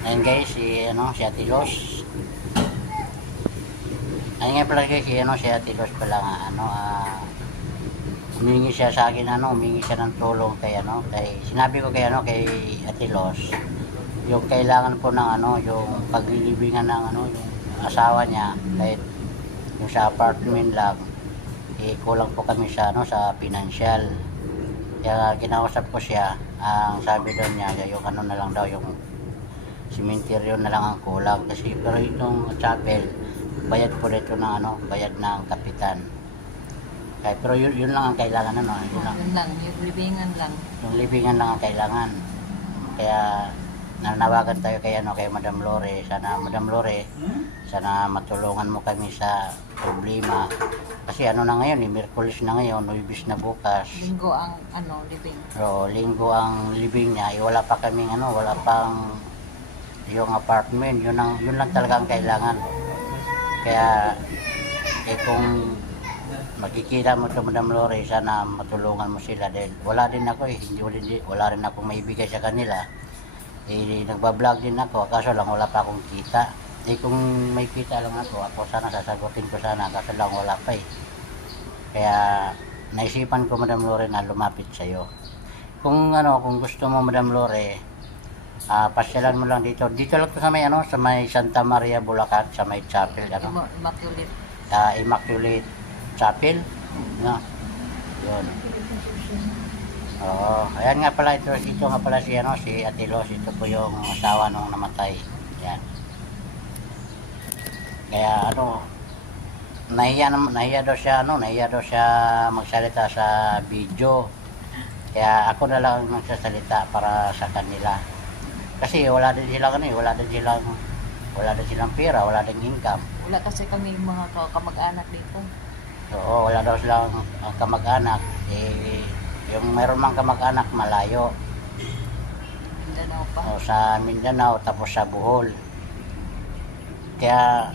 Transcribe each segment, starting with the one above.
Ayan guys, si ano, si Ate Los. Ayun nga pala guys, si ano, si Ate Los pala nga, ano, ah, humingi siya sa akin, ano, humingi siya ng tulong kay, ano, kay, sinabi ko kay, ano, kay Ate Los, yung kailangan po ng, ano, yung paglilibingan ng, ano, yung asawa niya, kahit yung sa apartment lang, eh, kulang po kami sa, ano, sa financial. Kaya kinausap ko siya, ang sabi doon niya, yung ano na lang daw, yung simenteryo na lang ang kulang. Kasi pero itong chapel, bayad po dito ng ano, bayad ng kapitan. Kaya, pero yun, yun lang ang kailangan ano, yun lang. Yun lang, yung libingan lang. Yung libingan lang ang kailangan. Kaya nanawagan tayo kay ano kay Madam Lore, sana Madam Lore, sana matulungan mo kami sa problema. Kasi ano na ngayon, eh, Miyerkules na ngayon, Nuibis na bukas. Linggo ang ano, libing. So, linggo ang living niya, eh, wala pa kaming ano, wala pang yung apartment, yun, ang, yun lang talaga ang kailangan. Kaya, eh kung magkikita mo ito, Madam Lore, sana matulungan mo sila dahil wala din ako eh, hindi, hindi, wala rin akong maibigay sa kanila. Eh, nagbablog din ako, kaso lang wala pa akong kita. Eh kung may kita lang ako, ako sana sasagutin ko sana, kaso lang wala pa eh. Kaya naisipan ko Madam Lore na lumapit sa iyo. Kung ano, kung gusto mo Madam Lore, ah pasyalan mo lang dito. Dito lang to sa may ano, sa may Santa Maria Bulacan, sa may chapel ano, Immaculate. ah, Immaculate Chapel. No. Yun. Oo, ayan nga pala ito, ito nga pala si ano, si Ate Los, ito po yung asawa nung namatay. Yan. Kaya ano, nahiya, nahiya daw siya, ano, nahiya daw siya magsalita sa video. Kaya ako na lang ang nagsasalita para sa kanila. Kasi wala din silang ano, eh, wala din silang wala din silang pera, wala din income. Wala kasi kami mga ka- kamag-anak dito. Oo, wala daw silang uh, kamag-anak. Eh, yung mayroon mang kamag-anak malayo. Mindanao pa. O, sa Mindanao, tapos sa Bohol. Kaya,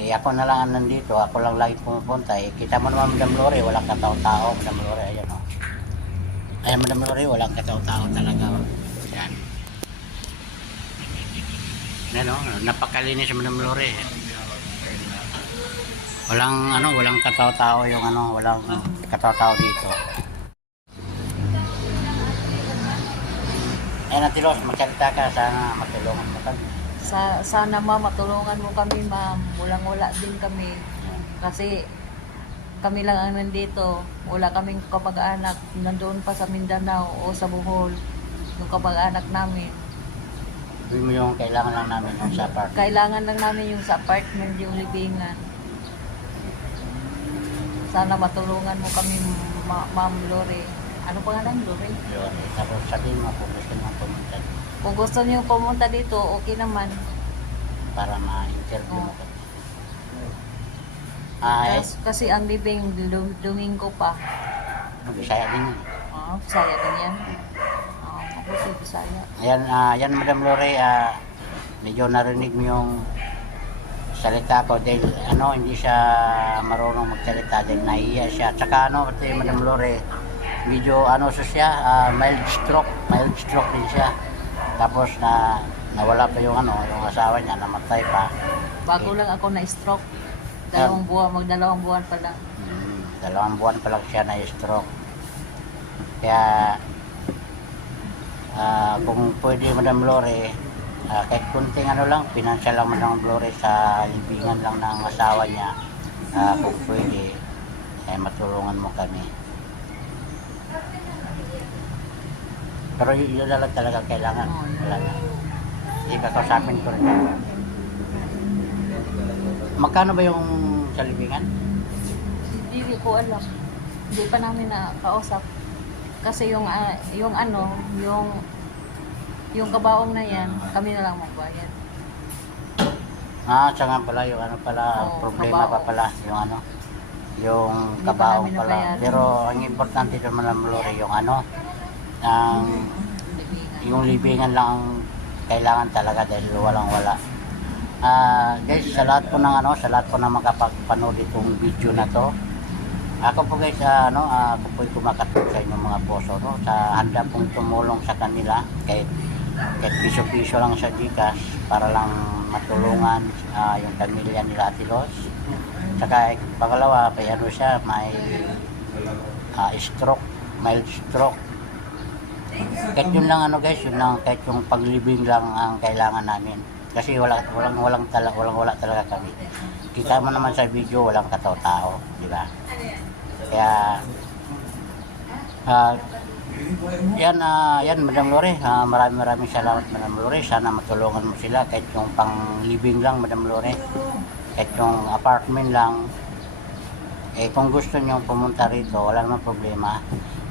eh, ako na lang ang nandito. Ako lang lagi pumupunta. Eh, kita mo naman, Madam Lore, walang katao-tao. Madam Lore, ayan o. Ayan, Madam Lore, walang katao-tao talaga. O. Yan. Yan o, napakalinis si Madam Lore. Walang, ano, walang katao-tao yung ano, walang katao-tao dito. Ayan, Ate Ros, magsalita ka. Sana matulungan mo kami. Sa, sana ma, matulungan mo kami ma'am. Walang-wala din kami. Kasi kami lang ang nandito. Wala kaming kamag-anak. Nandoon pa sa Mindanao o sa Bohol. Yung kamag-anak namin. Mo yung kailangan lang namin yung sa park. Kailangan lang namin yung sa apartment, yung libingan. Sana matulungan mo kami, ma- Ma'am Lore. Ano pangalan, Lore? Yun. Tapos sabihin mo kung gusto mo pumunta Kung gusto niyo pumunta dito, okay naman. para ma-interview mo Oo. kami. Ah, eh, Kas- kasi ang libing Dum- Domingo pa. Bisaya din yun. Oh, Bisaya din yan. Oh, ako si Bisaya. Ayan, ah, yan Madam Lore, ah, medyo narinig mo yung salita ko dahil ano, hindi siya marunong magsalita dahil nahiya siya. Tsaka ano, pati Madam Lore, medyo ano so siya, ah, mild stroke, mild stroke din siya. Tapos na nawala pa yung ano, yung asawa niya, namatay pa. Bago lang ako na-stroke. Dalawang buwan, magdalawang buwan pa lang. Mm, dalawang buwan pa lang siya na stroke. Kaya ah, kung pwede Madam Lore, ah, kahit kunting ano lang, financial lang Madam Lore sa libingan lang ng asawa niya, ah, kung pwede, eh, matulungan mo kami. Pero yun, na lang talaga kailangan. Wala na. Kausapin ko rin. Magkano ba yung sa libingan? Hindi ko alam. Hindi pa namin na kausap. Kasi yung ah, yung ano, yung yung kabaong na yan, kami na lang magbayad. Ah, nga pala, yung ano pala, Oo, problema pa pala, yung ano, yung Hindi pa kabaong namin pala. nabayaran. Pero ang importante doon man Lore, yung ano, ang Libingan. yung libingan lang ang kailangan talaga dahil walang wala. Ah, guys, sa lahat po ng ano, sa lahat po ng makapagpanood itong video na to, ako po guys, ah, ano, ah, ako po kumakatulong sa inyong mga poso, no, sa handa pong tumulong sa kanila, kahit kahit piso-piso lang sa Gcash para lang matulungan ah, yung pamilya nila Ate Los. Saka pangalawa, may ano siya, may ah, stroke, mild stroke. Kahit yun lang ano guys, yun lang kahit yung paglibing lang ang kailangan namin. Kasi wala walang walang tala, walang wala talaga kami. Kita mo naman sa video, walang katao-tao, di ba? Kaya ah, yan, ah, yan, Madam Lore. ah, maraming maraming salamat, Madam Lore. Sana matulungan mo sila kahit yung pang-living lang, Madam Lore. Kahit yung apartment lang. Eh, kung gusto nyo pumunta rito, wala namang problema.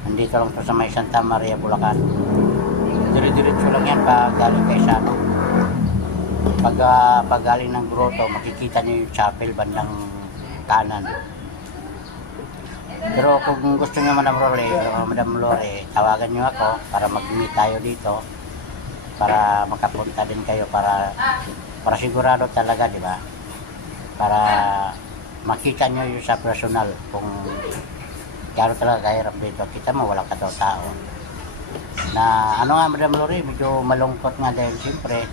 Nandito lang to sa may Santa Maria, Bulacan. Dire-diretso lang yan pag galing kay Sano. Pag, ah, pag ng grotto, makikita nyo yung chapel bandang kanan. Pero kung gusto niyo Madam Lore, Madam Lore, tawagan niyo ako para mag-meet tayo dito para makapunta din kayo para para sigurado talaga, di ba? Para makita niyo yung sa personal kung kaya talaga kahirap dito. Kita mo, walang katao-tao. Na ano nga, Madam Lore, medyo malungkot nga dahil siyempre,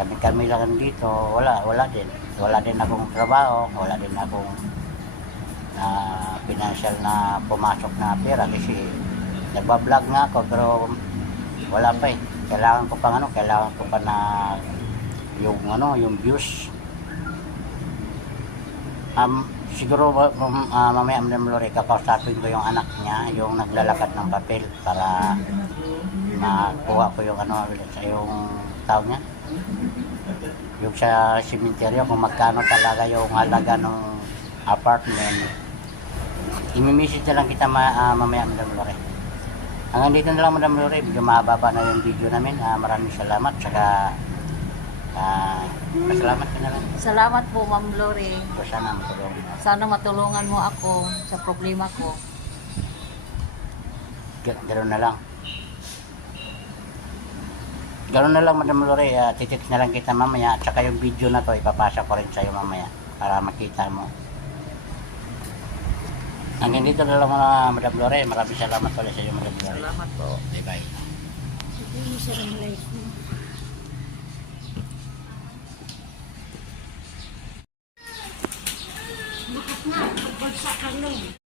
kami-kami lang dito, wala, wala din. Wala din akong trabaho, wala din akong na financial na pumasok na pera kasi nagbablog nga ako pero wala pa eh. Kailangan ko pang ano, kailangan ko pa na yung ano, yung views. Um, siguro um, uh, mamaya Madam Lore, kakausapin ko yung anak niya, yung naglalakad ng papel para makuha ko yung ano, sa yung tao niya. Yung sa simenteryo, kung magkano talaga yung halaga ng apartment, Imimisit na lang kita ma ah, mamaya, Madam Lore. Hanggang dito na lang, Madam Lore. Medyo mahaba na yung video namin. Ah, maraming salamat. Saka, ah, pasalamat ka na lang. Salamat po, Ma'am Lori. So, sana matulong. Sana matulungan mo ako sa problema ko. G- Ganun na lang. Ganun na lang, Madam Lore. Uh, titik na lang kita mamaya. At saka yung video na to, ipapasa ko rin sa'yo mamaya para makita mo. Hanggang dito na lang mga Madam Lore. Maraming salamat ulit sa iyo, Madam Lore. Salamat po. Bye-bye. Siya ng life mo. Bakit nga, pagbagsak ka nun.